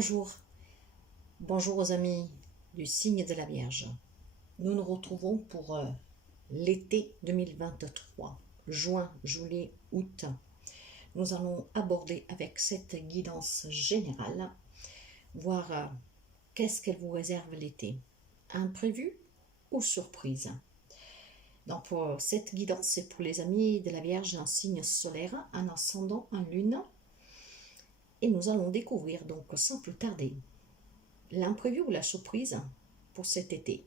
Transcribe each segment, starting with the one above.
Bonjour, bonjour aux amis du signe de la Vierge. Nous nous retrouvons pour l'été 2023, juin, juillet, août. Nous allons aborder avec cette guidance générale, voir qu'est-ce qu'elle vous réserve l'été. Imprévu ou surprise? Donc pour cette guidance, c'est pour les amis de la Vierge, un signe solaire, un ascendant, un lune. Et nous allons découvrir donc sans plus tarder l'imprévu ou la surprise pour cet été.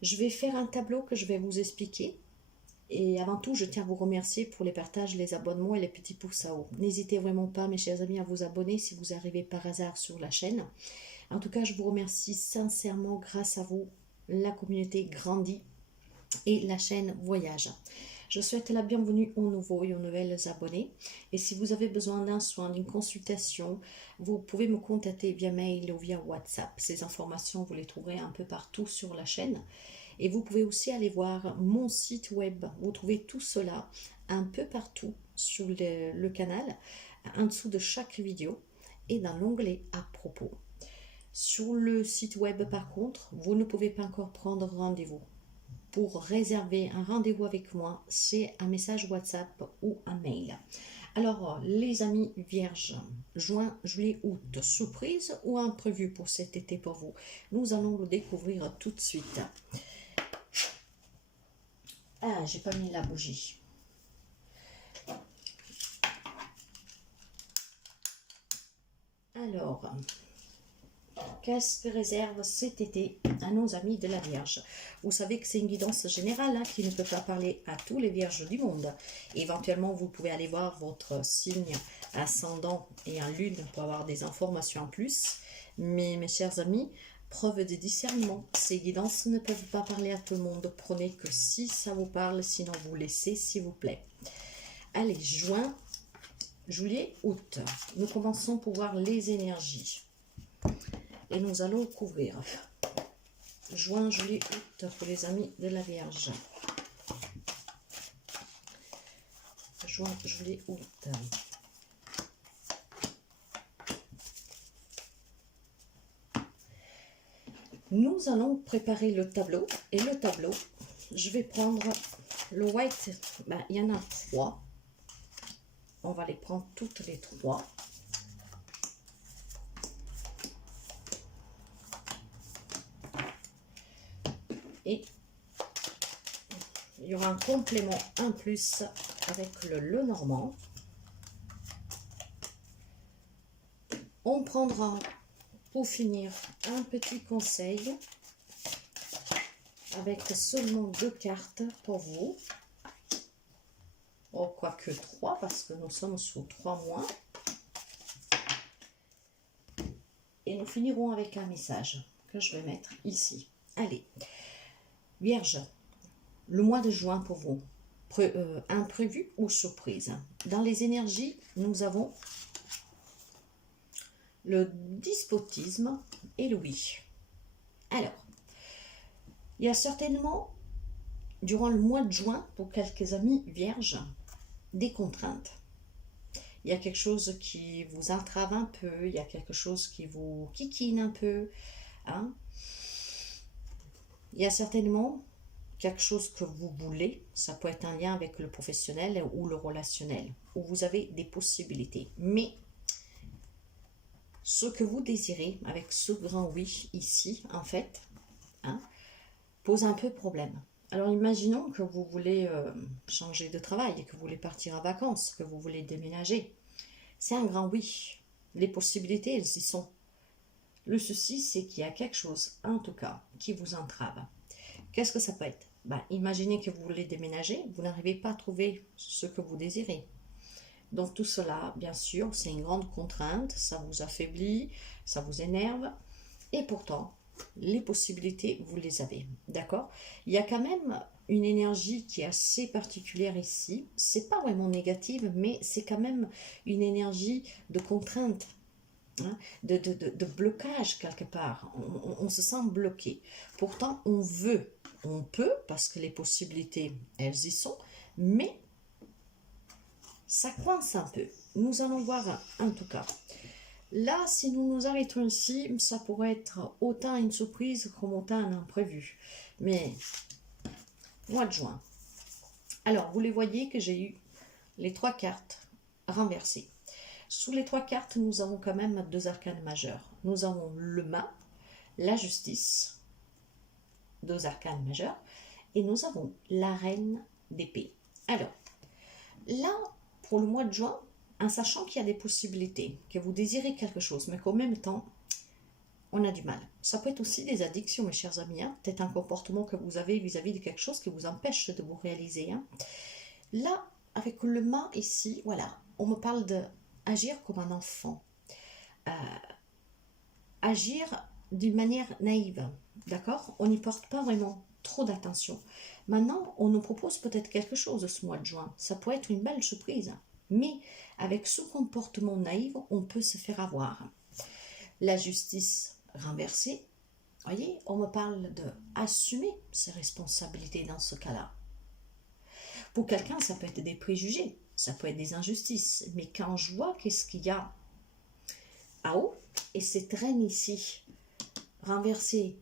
Je vais faire un tableau que je vais vous expliquer. Et avant tout, je tiens à vous remercier pour les partages, les abonnements et les petits pouces à haut. N'hésitez vraiment pas, mes chers amis, à vous abonner si vous arrivez par hasard sur la chaîne. En tout cas, je vous remercie sincèrement. Grâce à vous, la communauté grandit et la chaîne voyage. Je souhaite la bienvenue aux nouveaux et aux nouvelles abonnés. Et si vous avez besoin d'un soin, d'une consultation, vous pouvez me contacter via mail ou via WhatsApp. Ces informations, vous les trouverez un peu partout sur la chaîne. Et vous pouvez aussi aller voir mon site web. Vous trouvez tout cela un peu partout sur le canal, en dessous de chaque vidéo et dans l'onglet à propos. Sur le site web, par contre, vous ne pouvez pas encore prendre rendez-vous. Pour réserver un rendez-vous avec moi, c'est un message WhatsApp ou un mail. Alors, les amis vierges, juin, juillet, août, surprise ou imprévu pour cet été pour vous? Nous allons le découvrir tout de suite. Ah, j'ai pas mis la bougie. Alors, qu'est-ce que réserve cet été à nos amis de la Vierge? Vous savez que c'est une guidance générale qui ne peut pas parler à tous les Vierges du monde. Éventuellement, vous pouvez aller voir votre signe ascendant et en lune pour avoir des informations en plus. Mais mes chers amis, preuve de discernement, ces guidances ne peuvent pas parler à tout le monde. Prenez que si ça vous parle, sinon vous laissez s'il vous plaît. Allez, juin, juillet, août. Nous commençons pour voir les énergies. Et nous allons couvrir juin, juillet, août pour les amis de la Vierge. Juin, juillet, août. Nous allons préparer le tableau. Et le tableau, je vais prendre le white. Il y en a 3. On va les prendre toutes les 3. Et il y aura un complément en plus avec le Lenormand. On prendra pour finir un petit conseil avec seulement 2 cartes pour vous. Oh, quoique 3 parce que nous sommes sur 3 mois. Et nous finirons avec un message que je vais mettre ici. Allez. Vierge, le mois de juin pour vous, imprévu ou surprise? Dans les énergies, nous avons le despotisme et le oui. Alors, il y a certainement, durant le mois de juin, pour quelques amis vierges, des contraintes. Il y a quelque chose qui vous entrave un peu, il y a quelque chose qui vous kikine un peu, hein? Il y a certainement quelque chose que vous voulez, ça peut être un lien avec le professionnel ou le relationnel, où vous avez des possibilités. Mais ce que vous désirez, avec ce grand oui ici, en fait, hein, pose un peu problème. Alors imaginons que vous voulez changer de travail, que vous voulez partir en vacances, que vous voulez déménager. C'est un grand oui. Les possibilités, elles y sont. Le souci, c'est qu'il y a quelque chose, en tout cas, qui vous entrave. Qu'est-ce que ça peut être? Imaginez que vous voulez déménager, vous n'arrivez pas à trouver ce que vous désirez. Donc tout cela, bien sûr, c'est une grande contrainte, ça vous affaiblit, ça vous énerve. Et pourtant, les possibilités, vous les avez. D'accord? Il y a quand même une énergie qui est assez particulière ici. C'est pas vraiment négative, mais c'est quand même une énergie de contrainte. De blocage quelque part, on se sent bloqué. Pourtant, on veut, on peut, parce que les possibilités, elles y sont, mais ça coince un peu. Nous allons voir en tout cas Là, si nous nous arrêtons ici, ça pourrait être autant une surprise comme autant un imprévu. Mais, mois de juin. Alors, vous les voyez que j'ai eu les 3 cartes renversées. Sous les 3 cartes, nous avons quand même 2 arcanes majeurs. Nous avons le mât, la justice, 2 arcanes majeurs, et nous avons la reine d'épée. Alors, là, pour le mois de juin, en sachant qu'il y a des possibilités, que vous désirez quelque chose, mais qu'au même temps, on a du mal. Ça peut être aussi des addictions, mes chers amis. Hein. Peut-être un comportement que vous avez vis-à-vis de quelque chose qui vous empêche de vous réaliser. Hein. Là, avec le mât ici, voilà, on me parle d'agir comme un enfant. Agir d'une manière naïve, d'accord? On n'y porte pas vraiment trop d'attention. Maintenant, on nous propose peut-être quelque chose ce mois de juin. Ça pourrait être une belle surprise. Mais avec ce comportement naïf, on peut se faire avoir. La justice renversée, voyez, on me parle d'assumer ses responsabilités dans ce cas-là. Pour quelqu'un, ça peut être des préjugés, ça peut être des injustices. Mais quand je vois qu'est-ce qu'il y a à haut, et cette reine ici, renversée,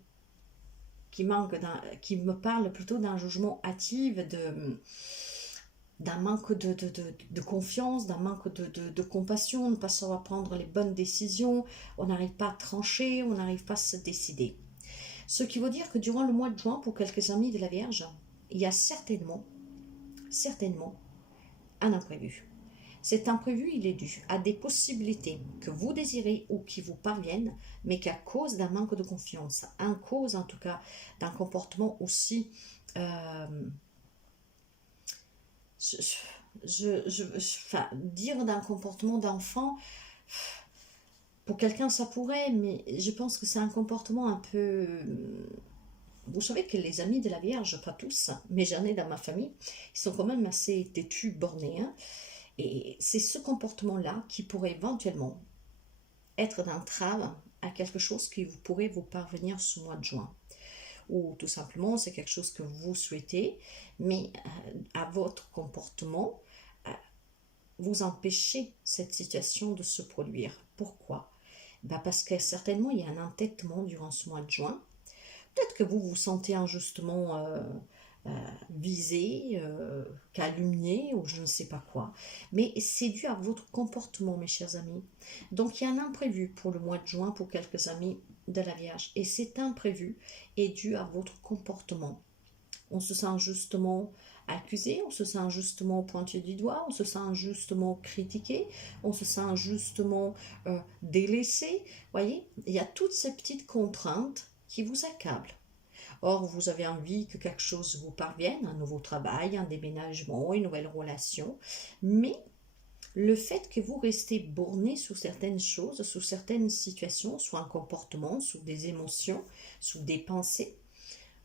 qui me parle plutôt d'un jugement hâtif, d'un manque de confiance, d'un manque de compassion, on ne pas savoir prendre les bonnes décisions, on n'arrive pas à trancher, on n'arrive pas à se décider. Ce qui veut dire que durant le mois de juin, pour quelques amis de la Vierge, il y a certainement un imprévu. Cet imprévu, il est dû à des possibilités que vous désirez ou qui vous parviennent, mais qu'à cause d'un manque de confiance, à cause en tout cas d'un comportement aussi... enfin, dire d'un comportement d'enfant, pour quelqu'un ça pourrait, mais je pense que c'est un comportement un peu... Vous savez que les amis de la Vierge, pas tous, mais j'en ai dans ma famille, ils sont quand même assez têtus, bornés, hein. Et c'est ce comportement-là qui pourrait éventuellement être d'entrave à quelque chose qui pourrait vous parvenir ce mois de juin. Ou tout simplement, c'est quelque chose que vous souhaitez, mais à votre comportement, vous empêchez cette situation de se produire. Pourquoi? Parce que certainement, il y a un entêtement durant ce mois de juin. Peut-être que vous vous sentez injustement visé, calomnié ou je ne sais pas quoi. Mais c'est dû à votre comportement, mes chers amis. Donc il y a un imprévu pour le mois de juin pour quelques amis de la Vierge. Et cet imprévu est dû à votre comportement. On se sent injustement accusé, on se sent injustement pointé du doigt, on se sent injustement critiqué, on se sent injustement délaissé. Voyez, il y a toutes ces petites contraintes qui vous accablent. Or, vous avez envie que quelque chose vous parvienne, un nouveau travail, un déménagement, une nouvelle relation, mais le fait que vous restez borné sous certaines choses, sous certaines situations, sous un comportement, sous des émotions, sous des pensées,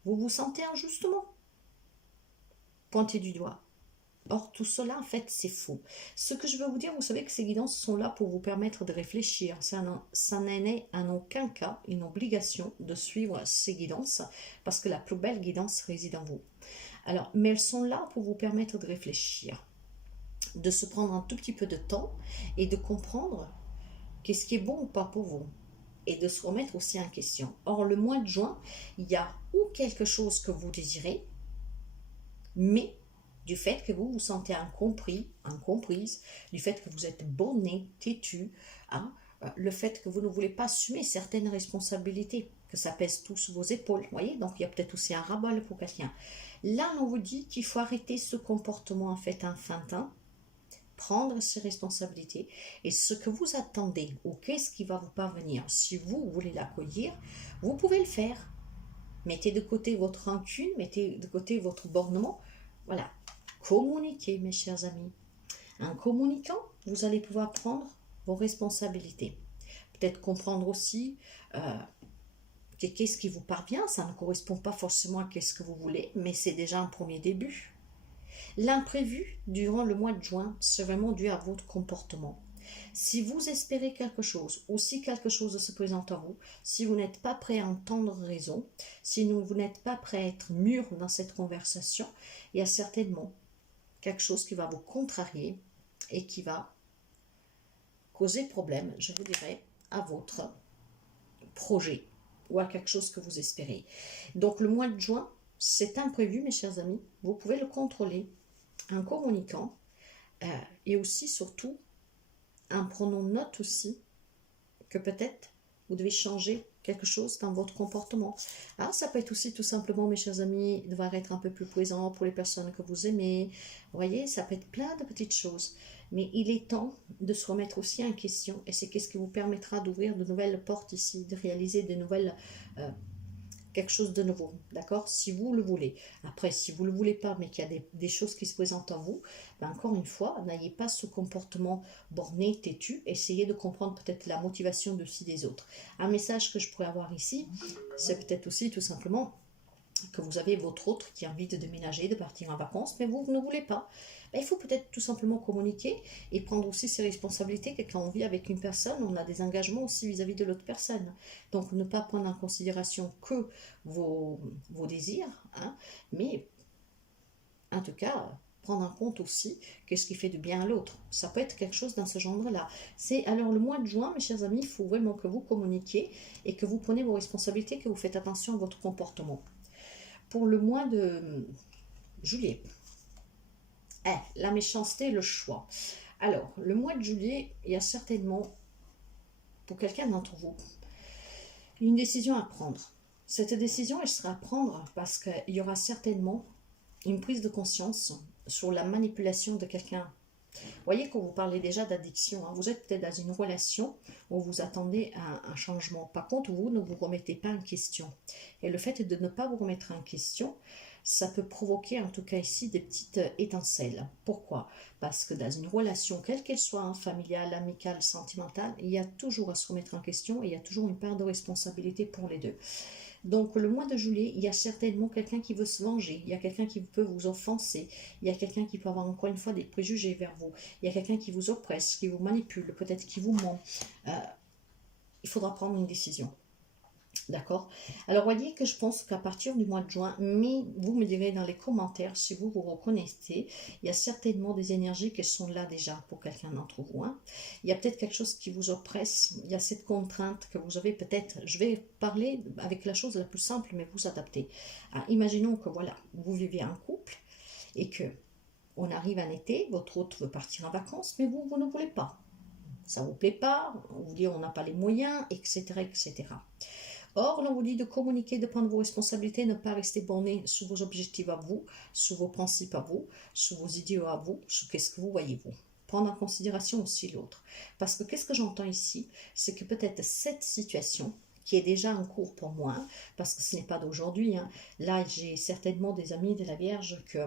vous vous sentez injustement pointé du doigt. Or, tout cela, en fait, c'est faux. Ce que je veux vous dire, vous savez que ces guidances sont là pour vous permettre de réfléchir. Ça n'est en aucun cas une obligation de suivre ces guidances, parce que la plus belle guidance réside en vous. Alors, mais elles sont là pour vous permettre de réfléchir, de se prendre un tout petit peu de temps et de comprendre qu'est-ce qui est bon ou pas pour vous, et de se remettre aussi en question. Or, le mois de juin, il y a ou quelque chose que vous désirez, mais du fait que vous vous sentez incompris, incomprise, du fait que vous êtes borné, têtu, hein, le fait que vous ne voulez pas assumer certaines responsabilités, que ça pèse tout sur vos épaules, voyez, donc il y a peut-être aussi un ras-bol pour quelqu'un. Là, on vous dit qu'il faut arrêter ce comportement en fait enfantin, prendre ses responsabilités et ce que vous attendez ou qu'est-ce qui va vous parvenir, si vous voulez l'accueillir, vous pouvez le faire. Mettez de côté votre rancune, mettez de côté votre bornement. Voilà, communiquez, mes chers amis. En communiquant, vous allez pouvoir prendre vos responsabilités. Peut-être comprendre aussi qu'est-ce qui vous parvient. Ça ne correspond pas forcément à ce que vous voulez, mais c'est déjà un premier début. L'imprévu durant le mois de juin, c'est vraiment dû à votre comportement. Si vous espérez quelque chose, ou si quelque chose se présente à vous, si vous n'êtes pas prêt à entendre raison, si vous n'êtes pas prêt à être mûr dans cette conversation, il y a certainement quelque chose qui va vous contrarier et qui va causer problème, je vous dirais, à votre projet ou à quelque chose que vous espérez. Donc le mois de juin, c'est imprévu, mes chers amis. Vous pouvez le contrôler en communiquant et aussi, surtout, en prenant note aussi que peut-être vous devez changer quelque chose dans votre comportement. Alors, ça peut être aussi tout simplement, mes chers amis, devoir être un peu plus présent pour les personnes que vous aimez. Vous voyez, ça peut être plein de petites choses. Mais il est temps de se remettre aussi en question. Et c'est qu'est-ce qui vous permettra d'ouvrir de nouvelles portes ici, de réaliser de nouvelles... quelque chose de nouveau, d'accord? Si vous le voulez. Après, si vous ne le voulez pas, mais qu'il y a des choses qui se présentent en vous, ben encore une fois, n'ayez pas ce comportement borné, têtu. Essayez de comprendre peut-être la motivation de ci des autres. Un message que je pourrais avoir ici, c'est peut-être aussi tout simplement que vous avez votre autre qui a envie de déménager, de partir en vacances, mais vous ne voulez pas. Ben, il faut peut-être tout simplement communiquer et prendre aussi ses responsabilités, que quand on vit avec une personne, on a des engagements aussi vis-à-vis de l'autre personne. Donc ne pas prendre en considération que vos désirs, hein, mais en tout cas prendre en compte aussi qu'est-ce qui fait du bien à l'autre. Ça peut être quelque chose dans ce genre-là. C'est alors le mois de juin, mes chers amis, il faut vraiment que vous communiquiez et que vous prenez vos responsabilités, que vous faites attention à votre comportement. Pour le mois de juillet, la méchanceté, le choix. Alors, le mois de juillet, il y a certainement, pour quelqu'un d'entre vous, une décision à prendre. Cette décision, elle sera à prendre parce qu'il y aura certainement une prise de conscience sur la manipulation de quelqu'un. Vous voyez, quand vous parlez déjà d'addiction, hein, vous êtes peut-être dans une relation où vous attendez un changement. Par contre, vous ne vous remettez pas en question. Et le fait de ne pas vous remettre en question, ça peut provoquer, en tout cas ici, des petites étincelles. Pourquoi? Parce que dans une relation, quelle qu'elle soit, hein, familiale, amicale, sentimentale, il y a toujours à se remettre en question et il y a toujours une part de responsabilité pour les deux. Donc le mois de juillet, il y a certainement quelqu'un qui veut se venger, il y a quelqu'un qui peut vous offenser, il y a quelqu'un qui peut avoir encore une fois des préjugés vers vous, il y a quelqu'un qui vous oppresse, qui vous manipule, peut-être qui vous ment. Il faudra prendre une décision. D'accord? Alors, voyez que je pense qu'à partir du mois de juin, mais vous me direz dans les commentaires si vous vous reconnaissez, il y a certainement des énergies qui sont là déjà pour quelqu'un d'entre vous. Hein. Il y a peut-être quelque chose qui vous oppresse, il y a cette contrainte que vous avez peut-être, je vais parler avec la chose la plus simple, mais vous adaptez. Ah, imaginons que voilà, vous vivez en couple et que on arrive en été, votre autre veut partir en vacances, mais vous ne voulez pas. Ça ne vous plaît pas, on vous dit on n'a pas les moyens, etc., etc. Or, l'on vous dit de communiquer, de prendre vos responsabilités, ne pas rester borné sous vos objectifs à vous, sous vos principes à vous, sous vos idéaux à vous, sous qu'est-ce que vous voyez vous. Prendre en considération aussi l'autre. Parce que qu'est-ce que j'entends ici? C'est que peut-être cette situation qui est déjà en cours pour moi, parce que ce n'est pas d'aujourd'hui, hein. Là j'ai certainement des amis de la Vierge que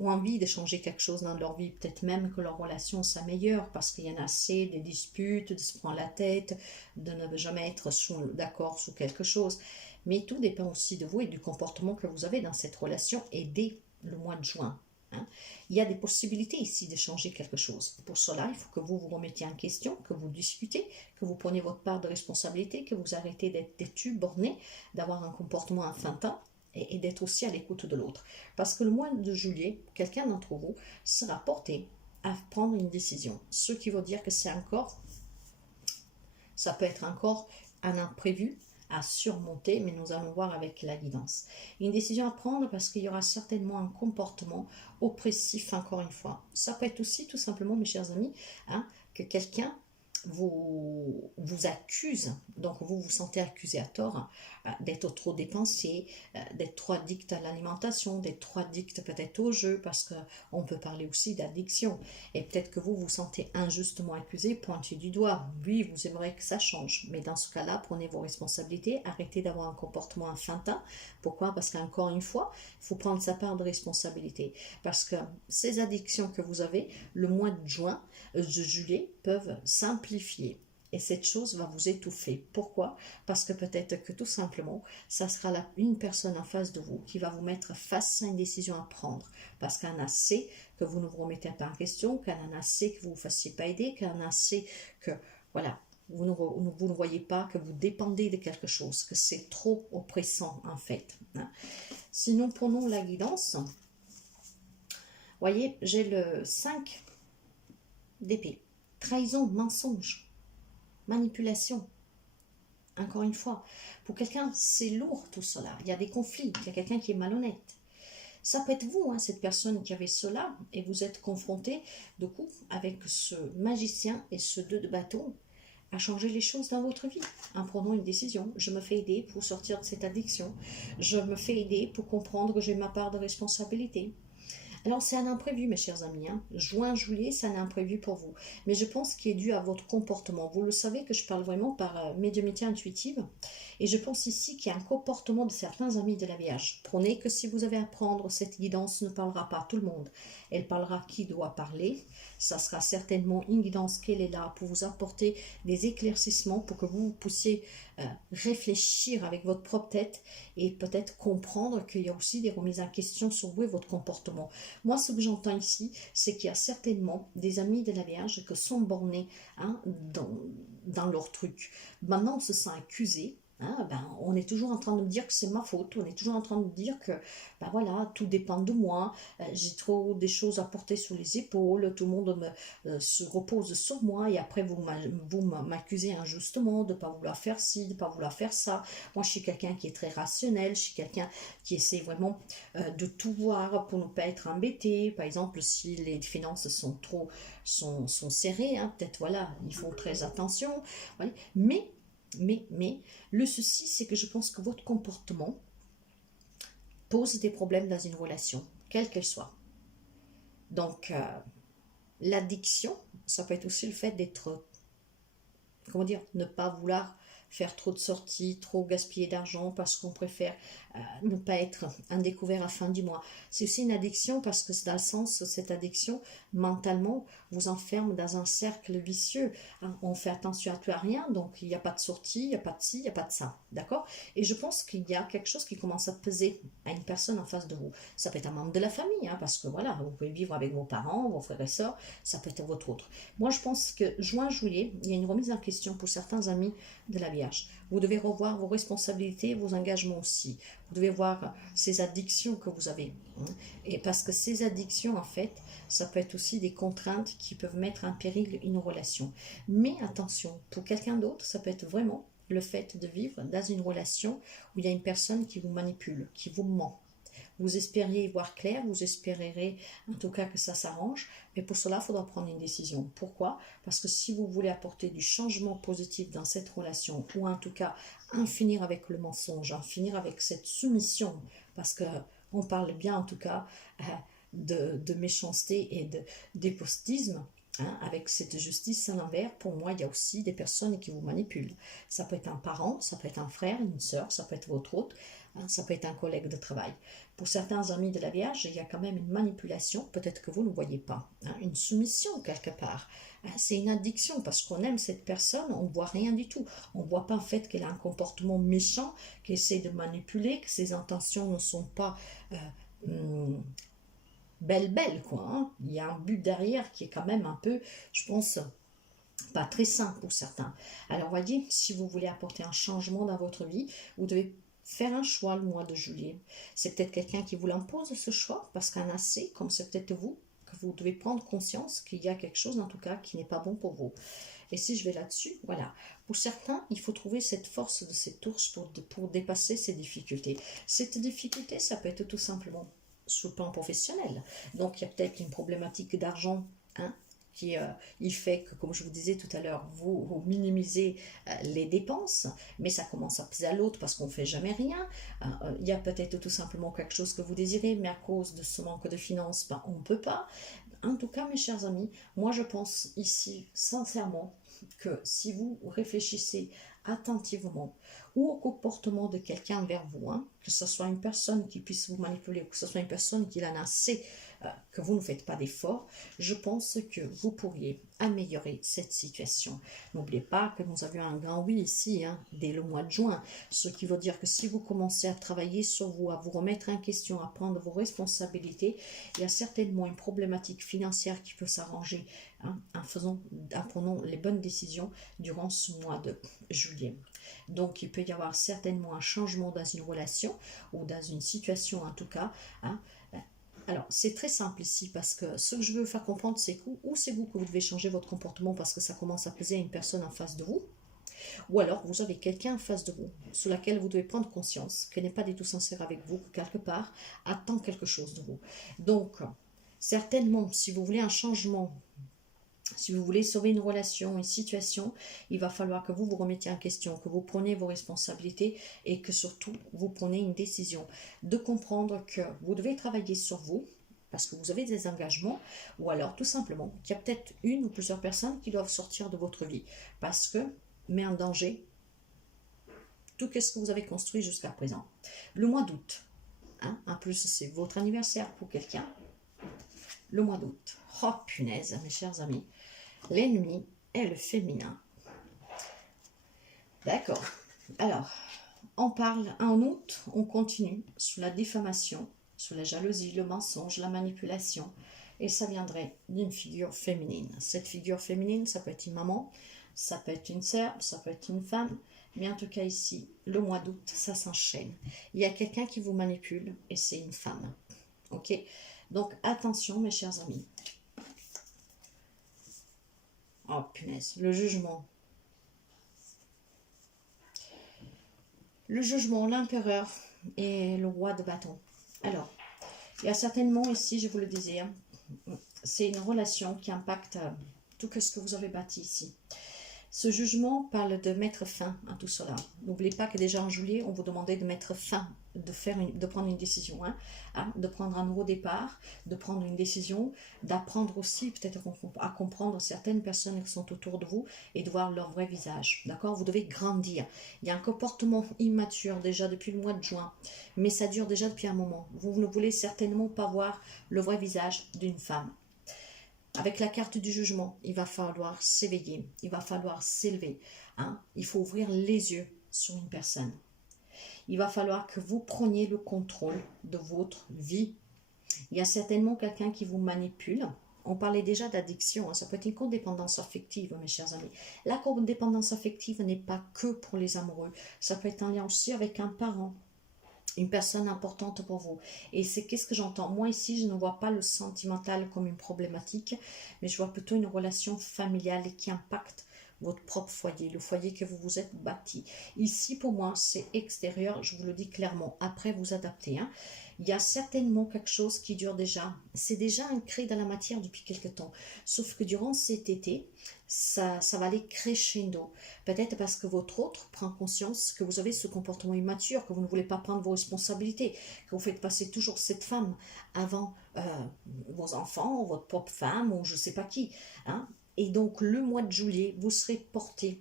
ont envie de changer quelque chose dans leur vie, peut-être même que leur relation s'améliore parce qu'il y en a assez des disputes, de se prendre la tête, de ne jamais être d'accord sur quelque chose. Mais tout dépend aussi de vous et du comportement que vous avez dans cette relation et dès le mois de juin. Hein. Il y a des possibilités ici de changer quelque chose. Pour cela, il faut que vous vous remettiez en question, que vous discutez, que vous preniez votre part de responsabilité, que vous arrêtez d'être têtu, borné, d'avoir un comportement enfantin et d'être aussi à l'écoute de l'autre. Parce que le mois de juillet, quelqu'un d'entre vous sera porté à prendre une décision. Ce qui veut dire que c'est encore, ça peut être encore un imprévu à surmonter, mais nous allons voir avec la guidance. Une décision à prendre parce qu'il y aura certainement un comportement oppressif, encore une fois. Ça peut être aussi tout simplement, mes chers amis, hein, que quelqu'un vous accuse, donc vous vous sentez accusé à tort d'être trop dépensier, d'être trop addict à l'alimentation, d'être trop addict peut-être au jeu, parce qu'on peut parler aussi d'addiction. Et peut-être que vous vous sentez injustement accusé, pointé du doigt. Oui, vous aimeriez que ça change, mais dans ce cas-là, prenez vos responsabilités, arrêtez d'avoir un comportement enfantin. Pourquoi? Parce qu'encore une fois, il faut prendre sa part de responsabilité. Parce que ces addictions que vous avez, le mois de juillet, peuvent simplifier. Et cette chose va vous étouffer. Pourquoi? Parce que peut-être que tout simplement, ça sera une personne en face de vous qui va vous mettre face à une décision à prendre. Parce qu'elle en a assez que vous ne vous remettez pas en question, qu'elle en a assez que vous ne vous fassiez pas aider, qu'elle en a assez que, voilà, vous ne voyez pas que vous dépendez de quelque chose, que c'est trop oppressant en fait. Hein. Sinon, prenons la guidance. Voyez, j'ai le 5 d'épée. Trahison, mensonge. manipulation. Encore une fois, pour quelqu'un, c'est lourd tout cela. Il y a des conflits, il y a quelqu'un qui est malhonnête. Ça peut être vous, hein, cette personne qui avait cela, et vous êtes confronté, de coup, avec ce magicien et ce 2 de bâton, à changer les choses dans votre vie, en prenant une décision. Je me fais aider pour sortir de cette addiction. Je me fais aider pour comprendre que j'ai ma part de responsabilité. Alors, c'est un imprévu, mes chers amis. Hein. Juin, juillet, c'est un imprévu pour vous. Mais je pense qu'il est dû à votre comportement. Vous le savez que je parle vraiment par médiumnité intuitive. Et je pense ici qu'il y a un comportement de certains amis de la Vierge. Prenez que si vous avez à prendre, cette guidance ne parlera pas à tout le monde. Elle parlera à qui doit parler. Ça sera certainement une guidance qu'elle est là pour vous apporter des éclaircissements pour que vous puissiez réfléchir avec votre propre tête et peut-être comprendre qu'il y a aussi des remises en question sur vous et votre comportement. Moi, ce que j'entends ici, c'est qu'il y a certainement des amis de la Vierge qui sont bornés, hein, dans leur truc. Maintenant, on se sent accusé. Hein, on est toujours en train de me dire que c'est ma faute, on est toujours en train de me dire que voilà, tout dépend de moi, j'ai trop des choses à porter sur les épaules, tout le monde se repose sur moi et après vous m'accusez injustement de ne pas vouloir faire ci, de ne pas vouloir faire ça. Moi je suis quelqu'un qui est très rationnel, je suis quelqu'un qui essaie vraiment de tout voir pour ne pas être embêté. Par exemple, si les finances sont serrées, hein, peut-être voilà, ils font très attention, voilà. Mais le souci, c'est que je pense que votre comportement pose des problèmes dans une relation, quelle qu'elle soit. Donc, l'addiction, ça peut être aussi le fait d'être, comment dire, ne pas vouloir faire trop de sorties, trop gaspiller d'argent parce qu'on préfère ne pas être un découvert à la fin du mois. C'est aussi une addiction parce que c'est dans le sens, cette addiction, mentalement, vous enferme dans un cercle vicieux. Hein. On fait attention à tout et à rien, donc il n'y a pas de sortie, il n'y a pas de ci, il n'y a pas de ça. D'accord? Et je pense qu'il y a quelque chose qui commence à peser à une personne en face de vous. Ça peut être un membre de la famille, hein, parce que voilà, vous pouvez vivre avec vos parents, vos frères et sœurs, ça peut être votre autre. Moi, je pense que juin, juillet, il y a une remise en question pour certains amis de la Vierge. Vous devez revoir vos responsabilités, vos engagements aussi. Vous devez voir ces addictions que vous avez. Hein. Et parce que ces addictions, en fait, ça peut être aussi des contraintes qui peuvent mettre en péril une relation. Mais attention, pour quelqu'un d'autre, ça peut être vraiment le fait de vivre dans une relation où il y a une personne qui vous manipule, qui vous ment. Vous espériez y voir clair, vous espérerez en tout cas que ça s'arrange, mais pour cela, il faudra prendre une décision. Pourquoi? Parce que si vous voulez apporter du changement positif dans cette relation, ou en tout cas en finir avec le mensonge, en finir avec cette soumission, parce que on parle bien en tout cas de méchanceté et de dépotisme, hein, avec cette justice à l'envers, pour moi, il y a aussi des personnes qui vous manipulent. Ça peut être un parent, ça peut être un frère, une sœur, ça peut être votre hôte, hein, ça peut être un collègue de travail. Pour certains amis de la Vierge, il y a quand même une manipulation, peut-être que vous ne voyez pas, hein, une soumission quelque part. C'est une addiction parce qu'on aime cette personne, on ne voit rien du tout. On ne voit pas en fait qu'elle a un comportement méchant, qu'elle essaie de manipuler, que ses intentions ne sont pas belles, quoi. Hein. Il y a un but derrière qui est quand même un peu, je pense, pas très sain pour certains. Alors voyez, si vous voulez apporter un changement dans votre vie, vous devez faire un choix le mois de juillet. C'est peut-être quelqu'un qui vous l'impose ce choix, parce qu'un assez, comme c'est peut-être vous, que vous devez prendre conscience qu'il y a quelque chose en tout cas qui n'est pas bon pour vous. Et si je vais là-dessus, voilà. Pour certains, il faut trouver cette force de cette ours pour dépasser ces difficultés. Cette difficulté, ça peut être tout simplement sur le plan professionnel. Donc il y a peut-être une problématique d'argent, hein, qui il fait que, comme je vous disais tout à l'heure, vous minimisez les dépenses, mais ça commence à peser à l'autre parce qu'on ne fait jamais rien. Il y a peut-être tout simplement quelque chose que vous désirez, mais à cause de ce manque de finances, on ne peut pas. En tout cas, mes chers amis, moi je pense ici sincèrement que si vous réfléchissez attentivement ou au comportement de quelqu'un vers vous, hein, que ce soit une personne qui puisse vous manipuler ou que ce soit une personne qui en a assez, que vous ne faites pas d'efforts, je pense que vous pourriez améliorer cette situation. N'oubliez pas que nous avions un grand oui ici, hein, dès le mois de juin, ce qui veut dire que si vous commencez à travailler sur vous, à vous remettre en question, à prendre vos responsabilités, il y a certainement une problématique financière qui peut s'arranger, hein, en prenant les bonnes décisions durant ce mois de juillet. Donc il peut y avoir certainement un changement dans une relation ou dans une situation en tout cas, hein, Alors, c'est très simple ici parce que ce que je veux faire comprendre, c'est que ou c'est vous que vous devez changer votre comportement parce que ça commence à peser à une personne en face de vous, ou alors vous avez quelqu'un en face de vous sur laquelle vous devez prendre conscience qu'elle n'est pas du tout sincère avec vous, que quelque part attend quelque chose de vous. Donc, certainement, si vous voulez un changement, si vous voulez sauver une relation, une situation, il va falloir que vous vous remettiez en question, que vous preniez vos responsabilités et que surtout vous preniez une décision. De comprendre que vous devez travailler sur vous parce que vous avez des engagements ou alors tout simplement qu'il y a peut-être une ou plusieurs personnes qui doivent sortir de votre vie parce que met en danger tout ce que vous avez construit jusqu'à présent. Le mois d'août, hein, en plus c'est votre anniversaire pour quelqu'un, le mois d'août. Oh punaise, mes chers amis. L'ennemi est le féminin. D'accord. Alors, on parle en août, on continue sous la diffamation, sous la jalousie, le mensonge, la manipulation. Et ça viendrait d'une figure féminine. Cette figure féminine, ça peut être une maman, ça peut être une sœur, ça peut être une femme. Mais en tout cas ici, le mois d'août, ça s'enchaîne. Il y a quelqu'un qui vous manipule et c'est une femme. Ok? Donc attention mes chers amis. Oh punaise, le jugement. Le jugement, l'empereur et le roi de bâton. Alors, il y a certainement ici, je vous le disais, hein, c'est une relation qui impacte tout ce que vous avez bâti ici. Ce jugement parle de mettre fin à tout cela. N'oubliez pas que déjà en juillet, on vous demandait de mettre fin, de prendre une décision, hein, de prendre un nouveau départ, de prendre une décision, d'apprendre aussi peut-être à comprendre certaines personnes qui sont autour de vous et de voir leur vrai visage. D'accord? Vous devez grandir. Il y a un comportement immature déjà depuis le mois de juin, mais ça dure déjà depuis un moment. Vous ne voulez certainement pas voir le vrai visage d'une femme. Avec la carte du jugement, il va falloir s'éveiller, il va falloir s'élever. Hein? Il faut ouvrir les yeux sur une personne. Il va falloir que vous preniez le contrôle de votre vie. Il y a certainement quelqu'un qui vous manipule. On parlait déjà d'addiction, hein? Ça peut être une codépendance affective, mes chers amis. La codépendance affective n'est pas que pour les amoureux. Ça peut être un lien aussi avec un parent, une personne importante pour vous. Et c'est qu'est-ce que j'entends? Moi ici, je ne vois pas le sentimental comme une problématique, mais je vois plutôt une relation familiale qui impacte votre propre foyer, le foyer que vous vous êtes bâti. Ici, pour moi, c'est extérieur, je vous le dis clairement. Après, vous adaptez. Hein. Il y a certainement quelque chose qui dure déjà. C'est déjà ancré dans la matière depuis quelque temps. Sauf que durant cet été, ça va aller crescendo. Peut-être parce que votre autre prend conscience que vous avez ce comportement immature, que vous ne voulez pas prendre vos responsabilités, que vous faites passer toujours cette femme avant vos enfants, votre propre femme ou je ne sais pas qui. Hein. Et donc le mois de juillet, vous serez porté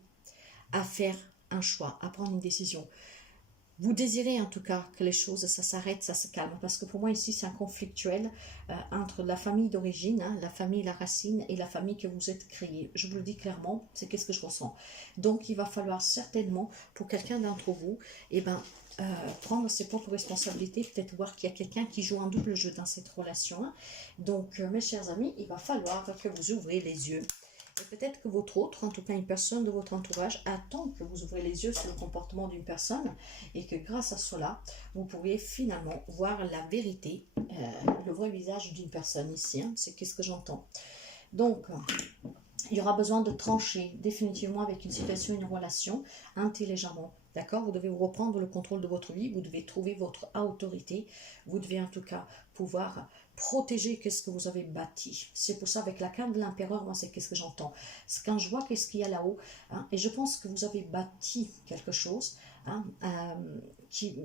à faire un choix, à prendre une décision. Vous désirez en tout cas que les choses, ça s'arrête, ça se calme. Parce que pour moi ici, c'est un conflictuel entre la famille d'origine, hein, la famille, la racine et la famille que vous êtes créée. Je vous le dis clairement, c'est qu'est-ce que je ressens. Donc il va falloir certainement, pour quelqu'un d'entre vous, eh ben, prendre ses propres responsabilités, peut-être voir qu'il y a quelqu'un qui joue un double jeu dans cette relation. Hein. Donc mes chers amis, il va falloir que vous ouvrez les yeux. Et peut-être que votre autre, en tout cas une personne de votre entourage, attend que vous ouvrez les yeux sur le comportement d'une personne et que grâce à cela, vous pourriez finalement voir la vérité, le vrai visage d'une personne ici. Hein, c'est qu'est-ce que j'entends. Donc, il y aura besoin de trancher définitivement avec une situation, une relation, intelligemment. D'accord? Vous devez reprendre le contrôle de votre vie, vous devez trouver votre autorité, vous devez en tout cas pouvoir protéger qu'est-ce que vous avez bâti. C'est pour ça, avec la carte de l'empereur, moi, c'est qu'est-ce que j'entends. C'est quand je vois qu'est-ce qu'il y a là-haut, hein, et je pense que vous avez bâti quelque chose hein, qui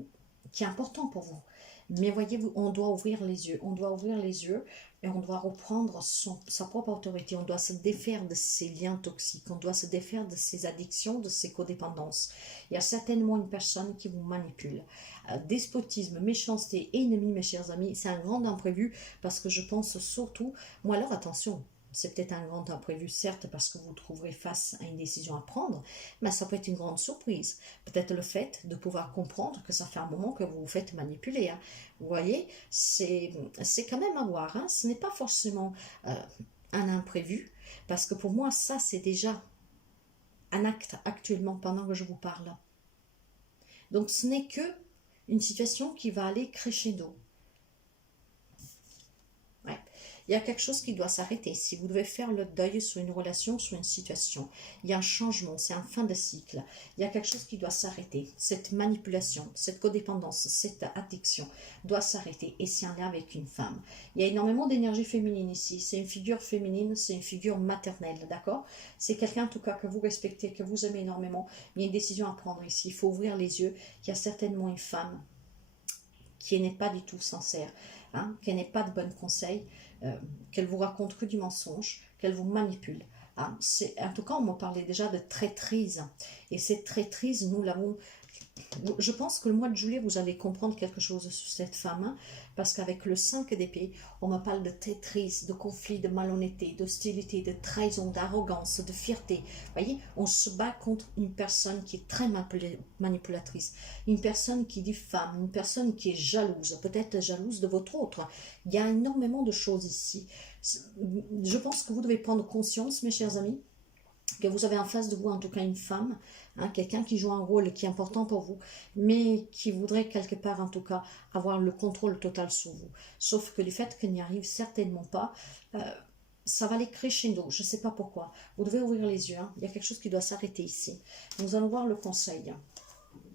est important pour vous. Mais voyez-vous, on doit ouvrir les yeux. On doit ouvrir les yeux et on doit reprendre sa propre autorité. On doit se défaire de ces liens toxiques. On doit se défaire de ces addictions, de ces codépendances. Il y a certainement une personne qui vous manipule. Despotisme, méchanceté, ennemi, mes chers amis, c'est un grand imprévu parce que je pense surtout... Moi, alors attention, c'est peut-être un grand imprévu, certes, parce que vous trouverez face à une décision à prendre, mais ça peut être une grande surprise. Peut-être le fait de pouvoir comprendre que ça fait un moment que vous vous faites manipuler. Hein. Vous voyez, c'est quand même à voir. Hein. Ce n'est pas forcément un imprévu, parce que pour moi, ça, c'est déjà un acte actuellement pendant que je vous parle. Donc, ce n'est que une situation qui va aller crescendo. Il y a quelque chose qui doit s'arrêter. Si vous devez faire le deuil sur une relation, sur une situation, il y a un changement, c'est un fin de cycle. Il y a quelque chose qui doit s'arrêter. Cette manipulation, cette codépendance, cette addiction doit s'arrêter. Et c'est un lien avec une femme. Il y a énormément d'énergie féminine ici. C'est une figure féminine, c'est une figure maternelle, d'accord? C'est quelqu'un en tout cas que vous respectez, que vous aimez énormément. Il y a une décision à prendre ici. Il faut ouvrir les yeux. Il y a certainement une femme qui n'est pas du tout sincère, hein, qu'elle n'ait pas de bons conseils, qu'elle vous raconte que du mensonge, qu'elle vous manipule. Hein. En tout cas, on me parlait déjà de traîtrise. Et cette traîtrise, nous l'avons... Je pense que le mois de juillet, vous allez comprendre quelque chose sur cette femme, hein, parce qu'avec le 5 d'épée, on me parle de traîtrise, de conflit, de malhonnêteté, d'hostilité, de trahison, d'arrogance, de fierté. Vous voyez, on se bat contre une personne qui est très manipulatrice, une personne qui diffame, une personne qui est jalouse, peut-être jalouse de votre autre. Il y a énormément de choses ici. Je pense que vous devez prendre conscience, mes chers amis, que vous avez en face de vous en tout cas une femme, hein, quelqu'un qui joue un rôle qui est important pour vous, mais qui voudrait quelque part en tout cas avoir le contrôle total sur vous. Sauf que le fait qu'il n'y arrive certainement pas, ça va aller crescendo, je ne sais pas pourquoi. Vous devez ouvrir les yeux, hein. Il y a quelque chose qui doit s'arrêter ici. Nous allons voir le conseil.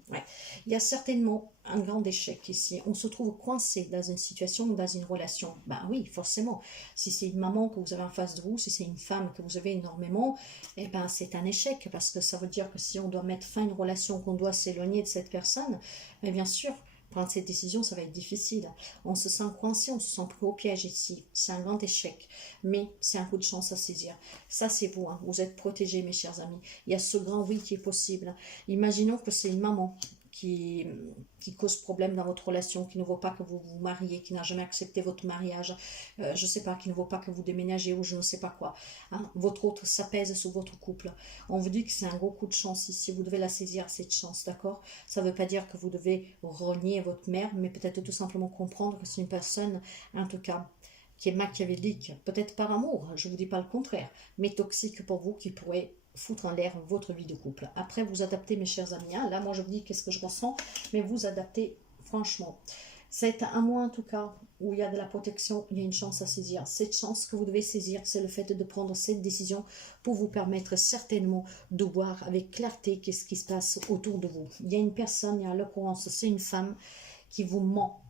Ouais. Il y a certainement un grand échec ici. On se trouve coincé dans une situation ou dans une relation. Ben oui, forcément. Si c'est une maman que vous avez en face de vous, si c'est une femme que vous avez énormément, eh ben c'est un échec parce que ça veut dire que si on doit mettre fin à une relation, qu'on doit s'éloigner de cette personne, mais bien sûr, prendre cette décision, ça va être difficile. On se sent coincé, on se sent pris au piège ici. C'est un grand échec, mais c'est un coup de chance à saisir. Ça, c'est vous, hein. Vous êtes protégés, mes chers amis. Il y a ce grand oui qui est possible. Imaginons que c'est une maman qui cause problème dans votre relation, qui ne veut pas que vous vous mariez, qui n'a jamais accepté votre mariage, je ne sais pas, qui ne veut pas que vous déménagez ou je ne sais pas quoi. Hein. Votre autre, ça pèse sur votre couple. On vous dit que c'est un gros coup de chance ici, vous devez la saisir, cette chance, d'accord? Ça ne veut pas dire que vous devez renier votre mère, mais peut-être tout simplement comprendre que c'est une personne, en tout cas, qui est machiavélique, peut-être par amour, je ne vous dis pas le contraire, mais toxique pour vous, qui pourrait foutre en l'air votre vie de couple. Après, vous adaptez, mes chers amis. Hein. Là, moi, je vous dis qu'est-ce que je ressens, mais vous adaptez franchement. C'est un mois, en tout cas, où il y a de la protection, il y a une chance à saisir. Cette chance que vous devez saisir, c'est le fait de prendre cette décision pour vous permettre certainement de voir avec clarté qu'est-ce qui se passe autour de vous. Il y a une personne, il y a l'occurrence, c'est une femme qui vous ment,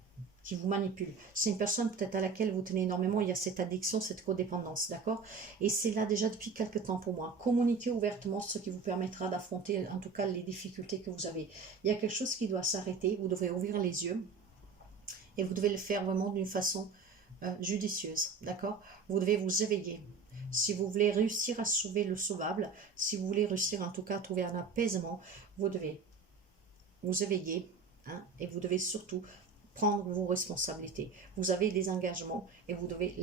qui vous manipule. C'est une personne peut-être à laquelle vous tenez énormément, il y a cette addiction, cette codépendance, d'accord? Et c'est là déjà depuis quelques temps pour moi. Communiquez ouvertement, ce qui vous permettra d'affronter en tout cas les difficultés que vous avez. Il y a quelque chose qui doit s'arrêter, vous devrez ouvrir les yeux et vous devez le faire vraiment d'une façon judicieuse, d'accord? Vous devez vous éveiller. Si vous voulez réussir à sauver le sauvable, si vous voulez réussir en tout cas à trouver un apaisement, vous devez vous éveiller, hein, et vous devez surtout prendre vos responsabilités. Vous avez des engagements et vous devez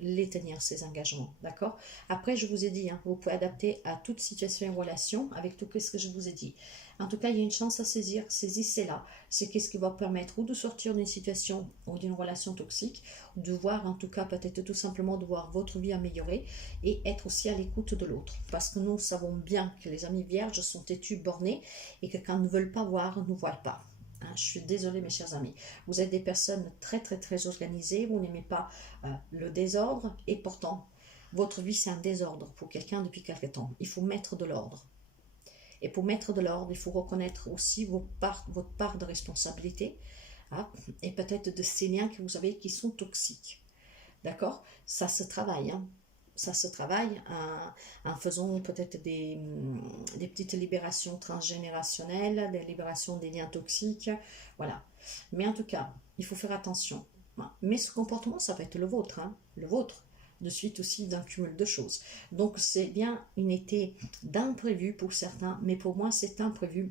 les tenir, ces engagements. D'accord? Après, je vous ai dit, hein, vous pouvez adapter à toute situation et relation avec tout ce que je vous ai dit. En tout cas, il y a une chance à saisir. Saisissez-la. C'est qu'est-ce qui va permettre ou de sortir d'une situation ou d'une relation toxique, de voir en tout cas peut-être tout simplement de voir votre vie améliorer et être aussi à l'écoute de l'autre. Parce que nous savons bien que les amis vierges sont têtus, bornés et que quand ils ne veulent pas voir, ne voient pas. Hein, je suis désolée, mes chers amis. Vous êtes des personnes très, très, très organisées. Vous n'aimez pas le désordre. Et pourtant, votre vie, c'est un désordre pour quelqu'un depuis quelque temps. Il faut mettre de l'ordre. Et pour mettre de l'ordre, il faut reconnaître aussi votre part de responsabilité. Hein, et peut-être de ces liens que vous avez qui sont toxiques. D'accord? Ça se travaille. Hein. Ça se travaille en faisant peut-être des petites libérations transgénérationnelles, des libérations des liens toxiques, voilà. Mais en tout cas, il faut faire attention. Mais ce comportement, ça va être le vôtre, hein, le vôtre, de suite aussi d'un cumul de choses. Donc c'est bien une été d'imprévu pour certains, mais pour moi c'est imprévu.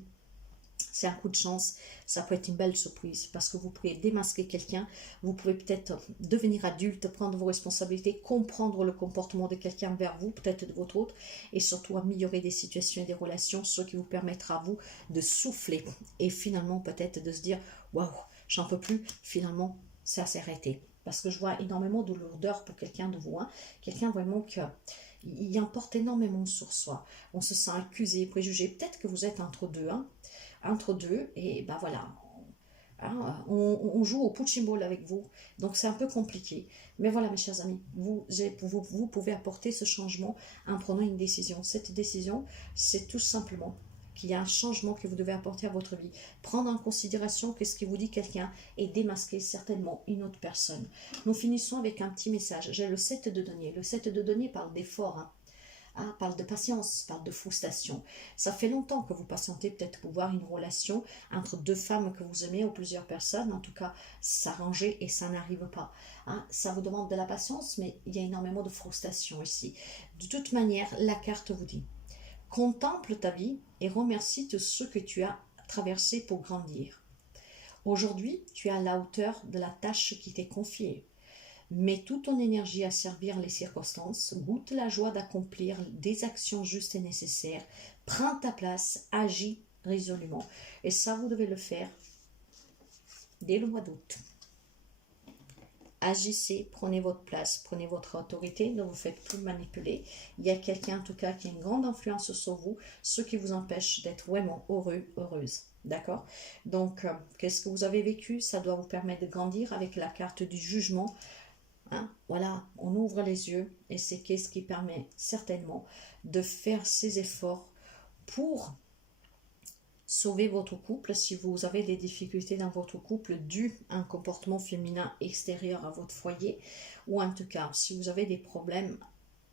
C'est un coup de chance, ça peut être une belle surprise parce que vous pouvez démasquer quelqu'un, vous pouvez peut-être devenir adulte, prendre vos responsabilités, comprendre le comportement de quelqu'un vers vous, peut-être de votre autre, et surtout améliorer des situations et des relations, ce qui vous permettra à vous de souffler et finalement peut-être de se dire « Waouh, j'en peux plus », finalement ça s'est arrêté. Parce que je vois énormément de lourdeur pour quelqu'un de vous, hein, quelqu'un vraiment qui emporte énormément sur soi. On se sent accusé, préjugé, peut-être que vous êtes entre deux, hein, entre deux, et ben voilà, Hein, on joue au punching ball avec vous, donc c'est un peu compliqué. Mais voilà, mes chers amis, vous pouvez apporter ce changement en prenant une décision. Cette décision, c'est tout simplement qu'il y a un changement que vous devez apporter à votre vie. Prendre en considération que ce que vous dit quelqu'un et démasquer certainement une autre personne. Nous finissons avec un petit message. J'ai le 7 de denier. Le 7 de denier parle d'effort, hein. Ah, parle de patience, parle de frustration. Ça fait longtemps que vous patientez peut-être pour voir une relation entre deux femmes que vous aimez ou plusieurs personnes, en tout cas s'arranger et ça n'arrive pas. Ah, ça vous demande de la patience, mais il y a énormément de frustration ici. De toute manière, la carte vous dit, contemple ta vie et remercie de ce que tu as traversé pour grandir. Aujourd'hui, tu es à la hauteur de la tâche qui t'est confiée. Mets toute ton énergie à servir les circonstances, goûte la joie d'accomplir des actions justes et nécessaires, prends ta place, agis résolument. Et ça, vous devez le faire dès le mois d'août. Agissez, prenez votre place, prenez votre autorité, ne vous faites plus manipuler. Il y a quelqu'un en tout cas qui a une grande influence sur vous, ce qui vous empêche d'être vraiment heureux, heureuse. D'accord? Donc, qu'est-ce que vous avez vécu? Ça doit vous permettre de grandir avec la carte du jugement. Hein? Voilà, on ouvre les yeux et c'est ce qui permet certainement de faire ces efforts pour sauver votre couple si vous avez des difficultés dans votre couple dû à un comportement féminin extérieur à votre foyer, ou en tout cas si vous avez des problèmes,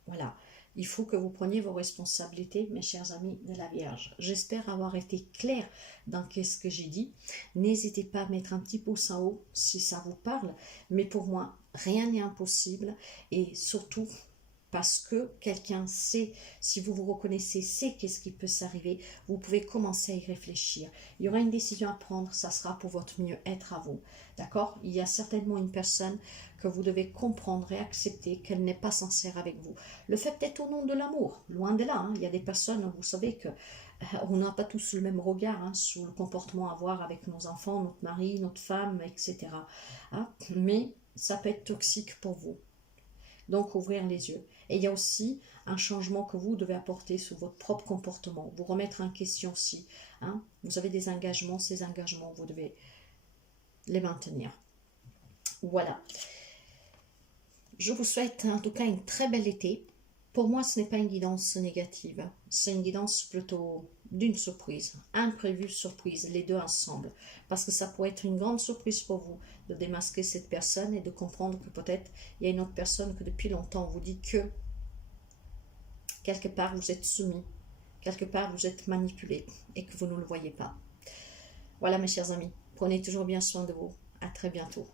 voilà, il faut que vous preniez vos responsabilités, mes chers amis de la Vierge. J'espère avoir été claire dans ce que j'ai dit. N'hésitez pas à mettre un petit pouce en haut si ça vous parle, mais pour moi rien n'est impossible, et surtout parce que quelqu'un sait, si vous vous reconnaissez, sait qu'est-ce qui peut s'arriver, vous pouvez commencer à y réfléchir. Il y aura une décision à prendre, ça sera pour votre mieux-être à vous. D'accord? Il y a certainement une personne que vous devez comprendre et accepter qu'elle n'est pas sincère avec vous. Le fait peut-être au nom de l'amour, loin de là. Hein. Il y a des personnes, vous savez que on n'a pas tous le même regard hein, sur le comportement à avoir avec nos enfants, notre mari, notre femme, etc. Hein. Mais ça peut être toxique pour vous. Donc, ouvrir les yeux. Et il y a aussi un changement que vous devez apporter sur votre propre comportement. Vous remettre en question aussi. Hein. Vous avez des engagements. Ces engagements, vous devez les maintenir. Voilà. Je vous souhaite en tout cas une très belle été. Pour moi, ce n'est pas une guidance négative. C'est une guidance plutôt d'une surprise. Imprévue surprise, les deux ensemble. Parce que ça pourrait être une grande surprise pour vous de démasquer cette personne et de comprendre que peut-être il y a une autre personne que depuis longtemps on vous dit que quelque part vous êtes soumis, quelque part vous êtes manipulé et que vous ne le voyez pas. Voilà mes chers amis, prenez toujours bien soin de vous. À très bientôt.